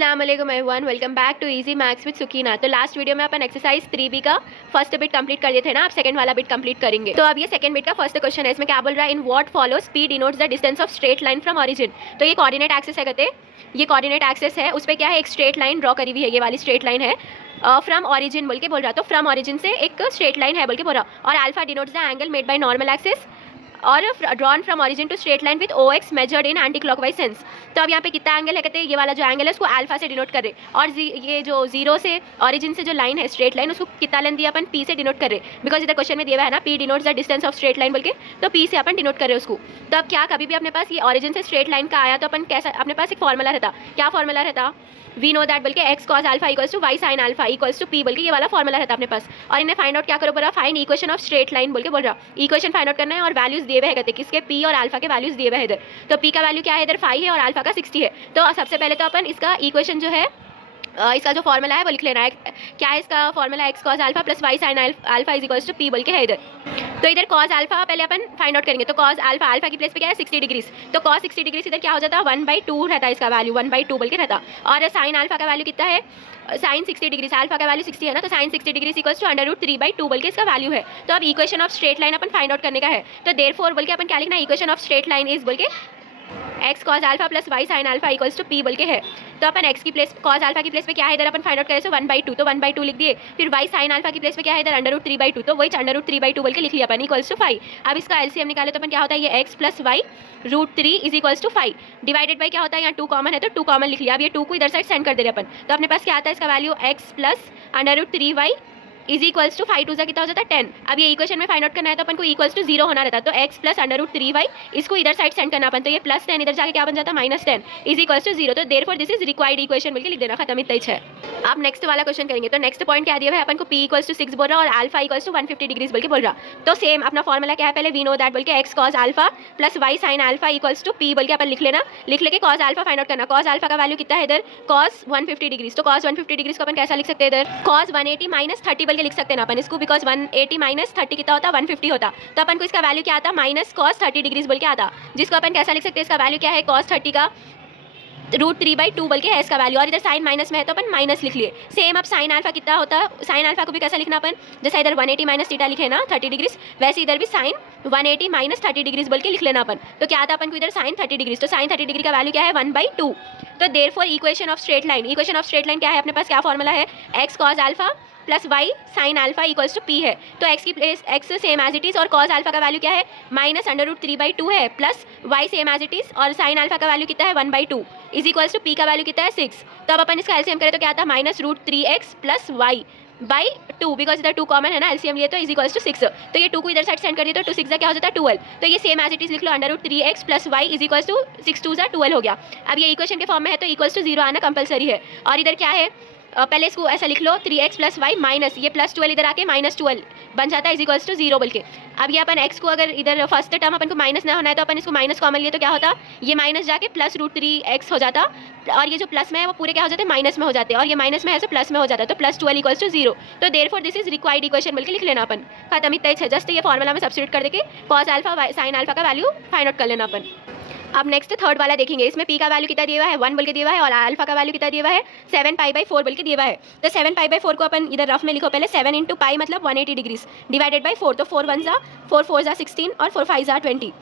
अस्सलाम वालेकुम everyone, welcome back to easy maths with Sukina. तो लास्ट वीडियो में अपन एक्सरसाइज 3B का फर्स्ट बिट कंप्लीट कर दिए थे ना, आप सेकंड वाला बिट कंप्लीट करेंगे। तो अब ये सेकंड बिट का फर्स्ट क्वेश्चन है। इसमें क्या बोल रहा है, in what follows P denotes the distance of straight line from origin. तो ये कोऑर्डिनेट एक्सिस है, कहते ये कोऑर्डिनेट एक्सिस है, उस पर क्या है, एक स्ट्रेट लाइन ड्रॉ करी हुई है, ये वाली स्ट्रेट लाइन है। फ्रॉम ओरिजिन बोल के बोल रहा, तो फ्रॉम ओरिजिन से एक स्ट्रेट लाइन है बोल के बोल रहा। और alpha denotes the angle made by normal axis और drawn from origin to straight line with O X measured in anti clockwise sense. तो अब यहाँ पे कितना एंगल है, कहते हैं ये वाला जो एंगल है उसको अल्फा से डिनोट कर रहे, और ये जो जीरो से ओरिजिन से जो लाइन है स्ट्रेट लाइन, उसको कितना लेंथ दिया अपन, पी से डिनोट कर रहे, बिकॉज इधर क्वेश्चन में दिया हुआ है ना, P denotes the distance of straight line बोल के, तो पी से अपन डिनोट कर रहे उसको। तो अब क्या, कभी भी अपने पास ये ओरिजिन से स्ट्रेट लाइन का आया तो अपन कैसा, अपने पास एक फॉर्मूला रहता, क्या फॉर्मूला रहता, वी नो दैट बोल के X cos alpha equals to Y sine alpha equals to P बोल के, ये वाला फॉर्मूला रहता अपने पास। और इन्हें फाइंड आउट क्या करो, बोल रहा find equation of straight line बोल के बोल रहा, इक्वेशन फाइंड आउट करना है और वैल्यूज दिए हुए हैं, कहते किसके, पी और अल्फा के वैल्यूज दिए हुए हैं इधर। तो पी का वैल्यू क्या है इधर 5 है और अल्फा का 60 है। तो सबसे पहले तो अपन इसका इक्वेशन जो है, इसका जो फॉर्मूला है वो लिख लेना है। क्या है इसका formula, X cos alpha plus Y sine alpha is equals to P बोल के है इधर। तो इधर कॉस अल्फा पहले अपन फाइंड आउट करेंगे, तो कॉस अल्फा, अल्फा की प्लेस पे क्या है 60 डिग्रीज, तो कॉस 60 डिग्रीज इधर क्या हो जाता है 1/2 रहता है, इसका वैल्यू 1/2 बोल के रहता। और साइन अल्फा का वैल्यू कितना है, साइन 60 डिग्रीज, अल्फा का वैल्यू 60 है ना, तो साइन 60 डिग्रीज इक्वल्स टू √3/2 बोल के इसका वैल्यू है। तो अब equation of straight line upon find out करने का है, तो देयरफॉर बोल के अपन क्या लिखना है, equation of straight line is बोल के X cos alpha plus Y sine alpha equals to P बोल के है। तो अपन एक्स की प्लेस, कॉस अल्फा की प्लेस पे क्या है इधर अपन फाइंड आउट करें, सो 1/2, तो 1/2 लिख दिए। फिर वाई साइन अल्फा की प्लेस पे क्या है इधर √3/2, तो वही √3/2 बोल के लिख लिया अपन इक्वल्स टू 5। अब इसका एलसीएम निकाले तो अपन क्या होता है, ये x plus Y √3 is equals to 5 divided by क्या होता है, यहाँ 2 कॉमन है तो 2 कॉमन लिख लिया। अब ये 2 को इधर साइड सेंड कर दे रहे अपन, तो अपने पास क्या आता है इसका value x plus √3y is equals to 5 2 सा कितना हो जाता है 10। अब ये इक्वेशन में फाइंड आउट करना है तो अपन को इक्वल्स टू 0 होना रहता है, तो x प्लस √3y इसको इधर साइड सेंड करना अपन, तो ये प्लस 10 इधर जाके क्या बन जाता है -10 इज इक्वल्स टू 0। तो therefore this is required equation बोल के लिख देना, खत्म, इतना ही है। अब नेक्स्ट वाला क्वेश्चन करेंगे, तो नेक्स्ट पॉइंट क्या दिया है अपन को, p इक्वल्स टू 6 बोल रहा और अल्फा इक्वल्स टू 150 डिग्रीज बोल के बोल रहा। तो सेम अपना फॉर्मूला क्या है, पहले वी नो दैट बोल के X cos alpha plus Y sine alpha equals to P बोल के अपन लिख लेना, लिख लेके कॉस अल्फा फाइंड आउट करना। कॉस अल्फा का वैल्यू कितना है इधर, कॉस 150 डिग्रीज, तो कॉस 150 डिग्रीज को अपन कैसा लिख सकते हैं इधर, कॉस 180 - 30 बोल के लिख सकते हैं ना अपन इसको, बिकॉज 180 - 30 कितना होता, 150 होता। तो अपन को इसका वैल्यू क्या आता, माइनस कॉस 30 डिग्रीज बोल के आता, जिसको अपन कैसा लिख सकते हैं, इसका वैल्यू क्या है, कॉस 30 का √3/2 बोल के है इसका वैल्यू, और इधर साइन माइनस में है तो अपन माइनस लिख लिए। सेम अब साइन अल्फा कितना होता है, साइन अल्फा को भी कैसा लिखना अपन, जैसा इधर 180 - थीटा लिखे ना 30 डिग्रीज, वैसे इधर भी साइन 180 - 30 डिग्रीज बोल के लिख लेना अपन। तो क्या आता अपन को इधर साइन 30 डिग्रीज, तो साइन 30 डिग्री का वैल्यू क्या है 1/2। तो therefore equation of straight line, equation of straight line क्या है अपने पास, क्या फॉर्मूला है, X cos alpha plus Y sine alpha equals to P है। तो एक्स की place X same as it is, और कॉस अल्फा का वैल्यू क्या है -√3/2 है, plus Y same as it is, और साइन अल्फा का वैल्यू कितना है 1/2 इज इक्वल्स टू पी का वैल्यू कितना है 6। तो अब अपन इसका एलसीएम करें तो क्या आता है -√3x plus Y by 2, because इधर 2 कॉमन है ना, एलसीएम लिए तो इज इक्वल्स टू 6। तो ये 2 को इधर साइड सेंड कर दिया तो 2 6 क्या हो जाता है 12। तो ये सेम एज इट इज लिख लो, √3x plus Y is equals to 6 2 12 हो गया। अब ये इक्वेशन के फॉर्म में है तो इक्वल्स टू 0 आना कंपलसरी है। और इधर क्या है, पहले इसको ऐसा लिख लो 3x प्लस वाई माइनस ये प्लस 12 इधर आके -12 बन जाता है इज इक्वल्स टू 0 बोल के। अब ये अपन x को अगर इधर फर्स्ट टर्म अपन को माइनस ना होना है तो अपन इसको माइनस कॉमन लिए तो क्या होता, ये माइनस जाके प्लस √3x हो जाता, और ये जो प्लस में है वो पूरे क्या हो जाते हैं माइनस में हो जाते हैं, और ये माइनस में है तो प्लस में हो जाता है, तो +12 इक्वल्स टू 0। तो therefore this is required equation बोल के लिख लेना अपन, खत्म, इतना ही है। जस्ट ये फॉर्मूला में सब्स्टिट्यूट कर देके कॉस अल्फा साइन अल्फा का वैल्यू फाइंड आउट कर लेना अपन। अब नेक्स्ट थर्ड वाला देखेंगे, इसमें p का वैल्यू कितना दिया हुआ है 1 बोल के दिया हुआ है, और अल्फा का वैल्यू कितना दिया हुआ है 7π/4 बोल के दिया हुआ है। तो 7π/4 को अपन इधर रफ में लिखो, पहले 7 × π मतलब 180 डिग्रीज डिवाइडेड बाई 4, तो 4 1 जा 4 4 जा 16 और 4 5 जा 20,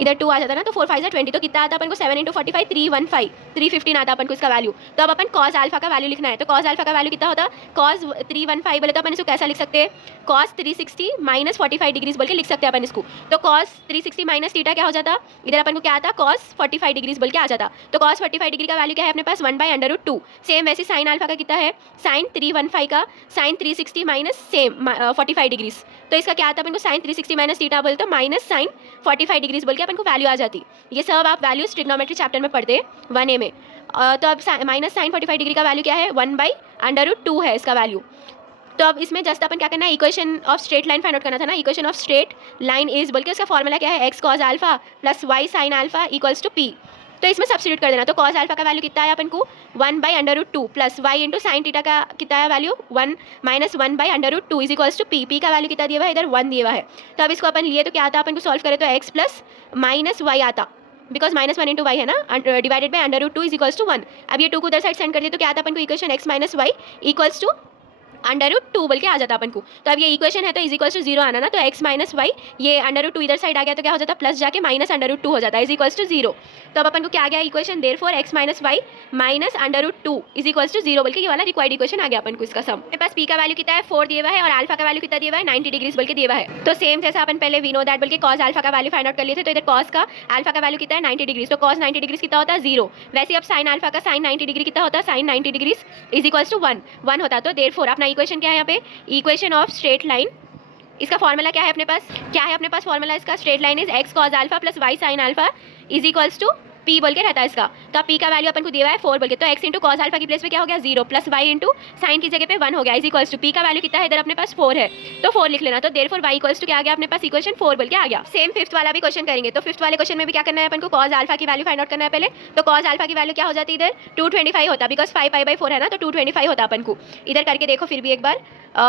इधर 2 आ जाता है ना, तो 4 5 जा 20, तो कितना आता है अपन को 7 × 45 315 315 आता है अपन को इसका वैल्यू। तो अब अपन कॉस अल्फा का वैल्यू लिखना है, तो कॉस अल्फा का वैल्यू कितना होता, कॉस 315 बोले तो अपन इसको कैसा लिख सकते हैं, कॉस 360 - 45 डिग्रीज बोल के लिख सकते हैं अपन इसको। तो कॉस 360 माइनस थीटा क्या हो जाता, इधर अपन को क्या आता, कॉस 45 डिग्रीज बोल के आ जाता। तो कॉस 45 डिग्री का वैल्यू क्या है अपने पास 1/√2। सेम वैसे साइन अल्फा का कितना है, साइन 315 का साइन 360 माइनस सेम 45 डिग्रीज, तो इसका क्या आता है अपन को साइन 360 माइनस थीटा बोले तो माइनस साइन 45 डिग्रीज बोल के अपन को वैल्यू आ जाती। ये सब आप वैल्यूज ट्रिग्नोमेट्री चैप्टर में पढ़ते हैं 1A में। तो अब माइनस साइन 45 डिग्री का वैल्यू क्या है 1/√2 है इसका वैल्यू। तो अब इसमें जस्ट अपन क्या करना है, equation of straight line find out करना था ना, equation of straight line is बोल के उसका फॉर्मूला क्या है, X cos alpha plus Y sine alpha equals to P. तो इसमें सब्स्टिट्यूट कर देना, तो कॉस अल्फा का वैल्यू कितना है अपन को 1/√2 plus Y into sine theta का कितना है value 1 - 1/√2 is equals to P. P का वैल्यू कितना दिया हुआ है इधर 1 दिया हुआ है। तो अब इसको अपन लिए तो क्या आता है अपन को सॉल्व करें तो x प्लस माइनस वाई आता, बिकॉज -1 इंटू वाई है ना, divided by √2 is equals to 1। अब ये 2 को उधर साइड सेंड कर दिए तो क्या आता अपन को equation x minus Y equals to √2 बोल के आ जाता अपन को। तो अब ये इक्वेशन है तो इज इक्वल्स टू 0 आना ना, तो x माइनस वाई ये √2 इधर साइड आ गया तो क्या हो जाता प्लस जाके माइनस √2 हो जाता है इज इक्वल्स टू 0। तो अब अपन को क्या आ गया equation, therefore x minus Y minus √2 is equals to 0 बोल के ये वाला रिक्वायर्ड इक्वेशन आ गया अपन को इसका सम। मेरे पास p का वैल्यू कितना है 4 दिया हुआ है और अल्फा का वैल्यू कितना दिया हुआ है 90 डिग्रीज बोल के दिया हुआ है। तो सेम जैसा अपन पहले वी नो दैट बोल के cos अल्फा का वैल्यू फाइंड आउट कर लिए थे, तो इधर cos का अल्फा का वैल्यू कितना है 90 डिग्रीज, तो cos 90 डिग्रीज कितना होता है 0। वैसे अब sin अल्फा का sin 90 डिग्री कितना होता है sin 90 degrees is equals to 1 होता है। तो देयरफॉर अपना इक्वेशन क्या है यहाँ पे, इक्वेशन ऑफ स्ट्रेट लाइन, इसका फॉर्मूला क्या है अपने पास, फॉर्मूला इसका straight line is x cos alpha plus y sin alpha is equals to p बोल के रहता है इसका। तो अब p का वैल्यू अपन को दिया है 4 बोल के, तो x इंटू कॉस अल्फा की प्लेस पे क्या हो गया 0 प्लस y इंटू साइन की जगह पे 1 हो गया इज इक्वल्स टू p का वैल्यू कितना है इधर अपने पास 4 है तो 4 लिख लेना। तो देयरफॉर y इक्वल्स टू क्या आ गया अपने पास इक्वेशन 4 बोल के आ गया। सेम फिफ्थ वाला भी क्वेश्चन करेंगे, तो फिफ्थ वाले क्वेश्चन में भी क्या करना है अपन को, कॉस अल्फा की वैल्यू फाइंड आउट करना है पहले। तो कॉस अल्फा की वैल्यू क्या हो जाती है इधर 225 होता, बिकॉज 5 पाई/4 है ना, तो 225 होता अपन को। इधर करके देखो फिर भी एक बार,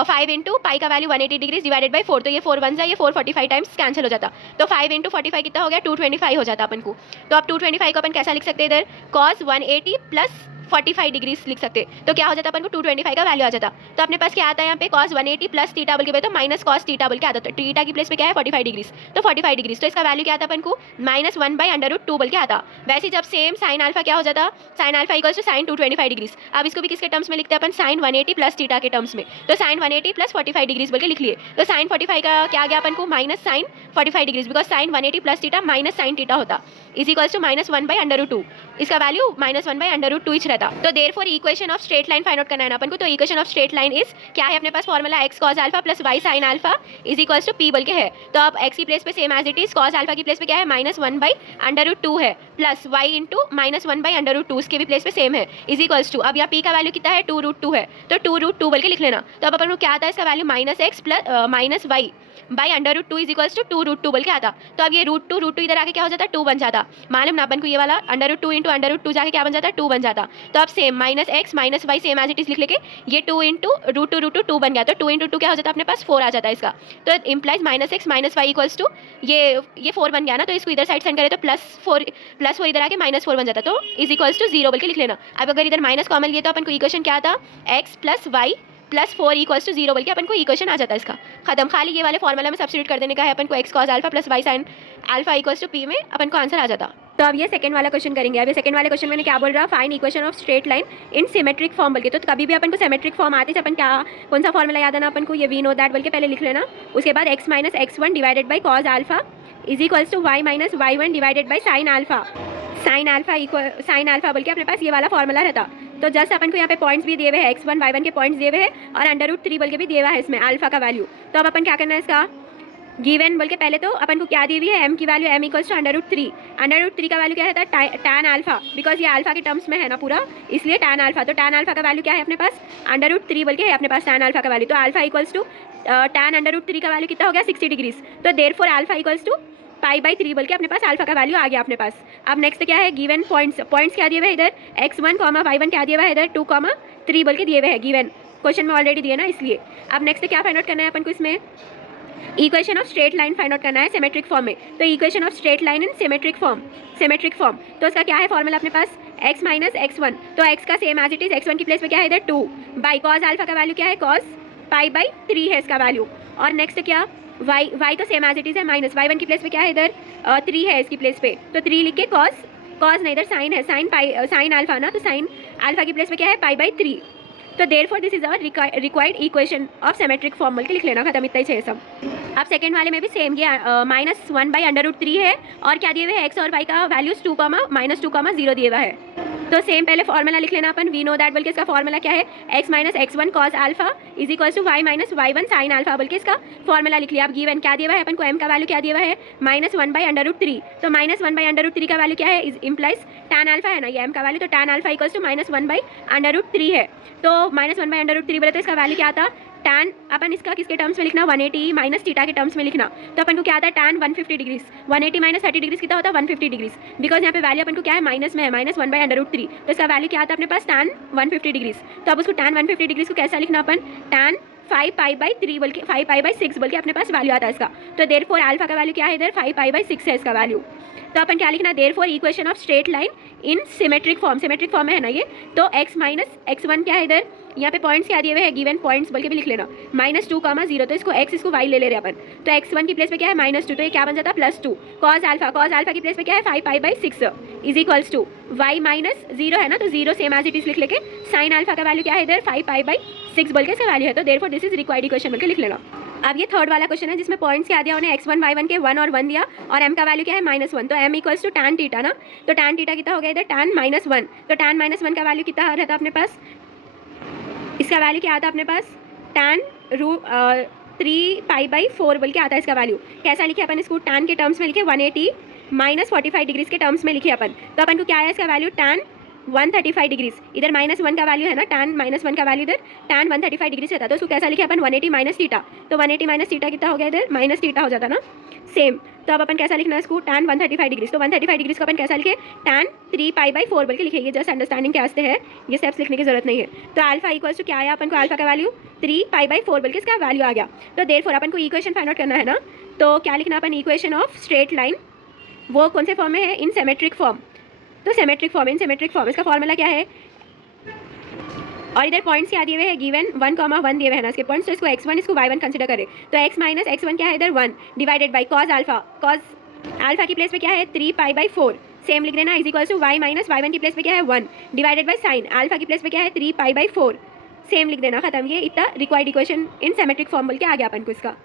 5 इंटू पाई का वैल्यू 180 डिग्रीज डिवाइडेड बाई 4, तो ये 4 1 ये 445 टाइम्स कैंसिल हो जाता, तो 5 इंटू 45 कितना हो गया 225 हो जाता अपन को। तो अब 225 को अपन कैसा लिख सकते हैं इधर, cos 180 प्लस 45 डिग्रीज लिख सकते, तो क्या हो जाता अपन को 225 का वैल्यू आ जाता। तो अपने पास क्या आता है यहाँ पे cos 180 प्लस थीटा बोल के, तो माइनस cos थीटा बोल के आता, तो थीटा की प्लेस पे क्या है 45 डिग्रीज, तो 45 डिग्रीज, तो इसका वैल्यू क्या आता अपन को -1/√2 बोल के आता। वैसे जब सेम साइन अल्फा क्या हो जाता, sine alpha equals to sine 225 degrees. अब इसको भी किसके टर्म्स में लिखते हैं अपन, साइन 180 प्लस थीटा के टर्म्स में, तो साइन 180 प्लस 45 डिग्रीज बोल के लिख लिए। तो साइन 45 का क्या आ गया अपन को minus sine 45 degrees, because sine 180 plus theta minus sine theta होता इज इक्वल्स टू -1/√2, इसका वैल्यू -1/√2 ही रहता। तो therefore equation of straight line find out करना है ना अपन को। तो equation of straight line is क्या है अपने पास formula, x cos alpha plus y sin alpha is equals to p बोल के है। तो अब x की प्लेस पे same as it is, cos alpha की प्लेस पे क्या है -1/√2 है, प्लस y इंटू -1/√2 इसके भी प्लेस पे सेम है इज इक्वल्स टू, अब यहाँ p का वैल्यू कितना है 2√2 है, तो 2√2 बोल के लिख लेना। तो अब अपन को क्या आता है इसका value -x plus -y by √2 is equals to 2√2 बोल के आता। तो अब ये √2 इधर आके क्या हो जाता 2 बन जाता, मालूम ना अपन को ये वाला √2 इंटू √2 जाके क्या बन जाता 2 बन जाता। तो अब same -x -y same as it is लिख लेके ये 2 इंटू √2 बन गया, तो 2 इंटू 2 क्या हो जाता है अपने पास 4 आ जाता है इसका। तो implies -x -y equals to ये 4 बन गया ना, तो इसको इधर साइड सेंड करें तो +4 इधर आके -4 बन जाता, तो इज इक्वल्स टू 0 बोल के लिख लेना। अब अगर इधर माइनस कॉमन लिए तो अपन को इक्वेशन क्या आता, x plus y plus 4 equals to 0 बोल के अपन को इक्वेशन आ जाता है इसका खत्म। खाली ये वाले फॉर्मूला में सब्स्टिट्यूट कर देने का है अपन को, x cos alpha plus y sin alpha equals to p में अपन को आंसर आ जाता। तो अब ये सेकंड वाला क्वेश्चन करेंगे। अब ये सेकंड वाले क्वेश्चन में क्या बोल रहा, find equation of straight line in symmetric form बोल के। तो कभी भी अपन को सिमेट्रिक फॉर्म आते अपन क्या कौन सा फॉर्मूला याद आना अपन को, ये वी नो दैट बोल के पहले लिख लेना। उसके बाद x minus x1 divided by cos alpha is equals to y minus y1 divided by sin alpha बोल के अपने पास ये वाला फॉर्मूला रहता। तो जस्ट अपन को यहाँ पे पॉइंट्स भी दिए हुए हैं, x1 y1 के पॉइंट्स दिए हुए हैं और √3 बोल के भी दिए हुआ है इसमें अल्फा का वैल्यू। तो अब अपन क्या करना है इसका, गिवन बोल के पहले तो अपन को क्या दी हुई है m की वैल्यू m इक्वल्स टू √3 का वैल्यू क्या रहता है tan अल्फा, बिकॉज ये अल्फा के टर्म्स में है ना पूरा, इसलिए tan अल्फा। तो tan अल्फा का वैल्यू क्या है अपने पास √3 बोल के है अपने पास tan अल्फा का वैल्यू। तो अल्फा इक्वल्स टू tan √3 का वैल्यू कितना हो गया 60 डिग्रीज, तो देयरफॉर अल्फा इक्वल्स टू π/3 बोल के अपने पास अल्फा का वैल्यू आ गया अपने पास। अब नेक्स्ट क्या है, गिवन पॉइंट्स क्या दिए हुए इधर x1, y1 क्या दिए हुआ है इधर 2, 3 बोल के दिए हुए हैं, गिवन क्वेश्चन में ऑलरेडी दिए ना इसलिए। अब नेक्स्ट क्या फाइंड आउट करना है अपन को, इसमें equation of straight line find out करना है सिमेट्रिक फॉर्म में। तो equation of straight line in symmetric form तो उसका क्या है फॉर्मूला अपने पास, x माइनस x1, तो x का same as it is x1 की प्लेस पे क्या है इधर 2 बाई cos अल्फा का वैल्यू क्या है cos π/3 है इसका वैल्यू। और नेक्स्ट क्या y तो सेम एज इट इज है, माइनस y1 की प्लेस पे क्या है इधर 3 है इसकी प्लेस पे, तो 3 लिख के cos नहीं इधर साइन है, साइन अल्फा ना, तो साइन अल्फा की प्लेस पे क्या है π/3। तो therefore this is our required equation of symmetric form बोल के लिख लेना, खत्म, इतना ही चाहिए सब। अब सेकंड वाले में भी सेम ये -1/√3 है और क्या दिए हुए है x और y का वैल्यूज 2, -2, 0 दिए हुआ है। तो सेम पहले फॉर्मूला लिख लेना अपन, वी नो दैट बोल के इसका फॉर्मूला क्या है, x minus x1 cos alpha is equals to y minus y1 sin alpha बोल के इसका फॉर्मूला लिख लिया। अब गिवन क्या दिया हुआ है अपन को, m का वैल्यू क्या दिया हुआ है -1/√3, तो -1/√3 का वैल्यू क्या है, इम्प्लाइज tan अल्फा है ना ये m का वैल्यू, तो tan अल्फा इक्वल्स टू -1/√3 है। तो -1/√3 बोले तो इसका वैल्यू क्या आता, tan अपन इसका किसके टर्म्स में लिखना, 180 माइनस थीटा के टर्म्स में लिखना। तो अपन को क्या आता है tan 150 डिग्रीज, 180 माइनस 30 डिग्रीज कितना होता है 150 डिग्रीज, बिकॉज यहाँ पे वैल्यू अपन को क्या है माइनस में है, -1/√3, तो इसका वैल्यू क्या आता है अपने पास tan 150 डिग्रीज। तो अब उसको tan 150 डिग्रीज को कैसा लिखना अपन, tan 5π/3 बोल के 5π/6 बोल के अपने पास वैल्यू आता है इसका। तो देयरफॉर अल्फा का वैल्यू क्या है इधर 5π/6 है इसका वैल्यू। तो अपन क्या लिखना, therefore equation of straight line in symmetric form में है ना ये। तो x माइनस x1 क्या है इधर, यहाँ पे पॉइंट्स क्या दिए हुए हैं, गिवन पॉइंट्स बोल के भी लिख लेना, -2, 0। तो इसको x इसको y ले रहे हैं अपन। तो x1 की प्लेस पे क्या है -2, तो ये क्या बन जाता है +2। कॉस अल्फा की प्लेस पे क्या है 5π/6 इज इक्वल्स टू y -0 है ना, तो 0 सेम एज इट इज लिख लेके साइन अल्फा का वैल्यू क्या है इधर 5π/6 बोल के इसका वैल्यू है। तो therefore this is required equation बोल के लिख लेना। अब ये थर्ड वाला क्वेश्चन है जिसमें पॉइंट्स क्या दिया उन्हें x1 y1 के 1 और 1 दिया और m का वैल्यू क्या है -1। तो m इक्वल्स टू tan थीटा ना, तो tan थीटा कितना हो गया इधर tan -1। तो tan -1 का वैल्यू कितना रहता अपने पास, इसका वैल्यू क्या आता है अपने पास tan 3π/4 बोल के आता है इसका वैल्यू। कैसा लिखे अपन इसको, tan के टर्म्स में लिखे 180 -45 डिग्रीज के टर्म्स में लिखे अपन। तो अपन को क्या आया इसका वैल्यू tan 135 डिग्रीज, इधर -1 का वैल्यू है ना, tan -1 का वैल्यू इधर tan 135 डिग्री से था। तो उसको कैसा लिखे अपन 180 माइनस थीटा। तो 180 माइनस थीटा कितना हो गया इधर माइनस थीटा हो जाता ना सेम। तो अब अपन कैसा लिखना है इसको tan 135 डिग्रीज। तो 135 डिग्रीज को अपन कैसा लिखे tan 3π/4 बोल के लिखे। ये जस्ट अंडरस्टैंडिंग के वास्ते है, ये स्टेप्स लिखने की जरूरत नहीं है। तो अल्फा इक्वल्स टू क्या आया अपन को, अल्फा का वैल्यू 3π/4 बोल के इसका वैल्यू आ गया। तो देयरफॉर अपन को इक्वेशन फाइंड आउट करना है ना, तो क्या लिखना अपन, इक्वेशन ऑफ स्ट्रेट लाइन वो कौन से फॉर्म में है, इन सिमेट्रिक फॉर्म। तो सिमेट्रिक फॉर्म, इन सिमेट्रिक फॉर्म इसका फॉर्मूला क्या है, और इधर पॉइंट्स क्या दिए हुए हैं, गिवन 1, 1 दिए हुए हैं ना इसके पॉइंट्स। तो इसको x1 इसको y1 कंसीडर करें। तो x माइनस x1 क्या है इधर 1 डिवाइडेड बाई कॉस अल्फा की प्लेस पे क्या है 3π/4 सेम लिख देना is equal to y minus y1 की प्लेस पे क्या है 1 डिवाइडेड बाई साइन अल्फा की प्लेस पे क्या है 3π/4 सेम लिख देना, खत्म। ये इतना required equation in symmetric form बोल के आ गया अपन को इसका।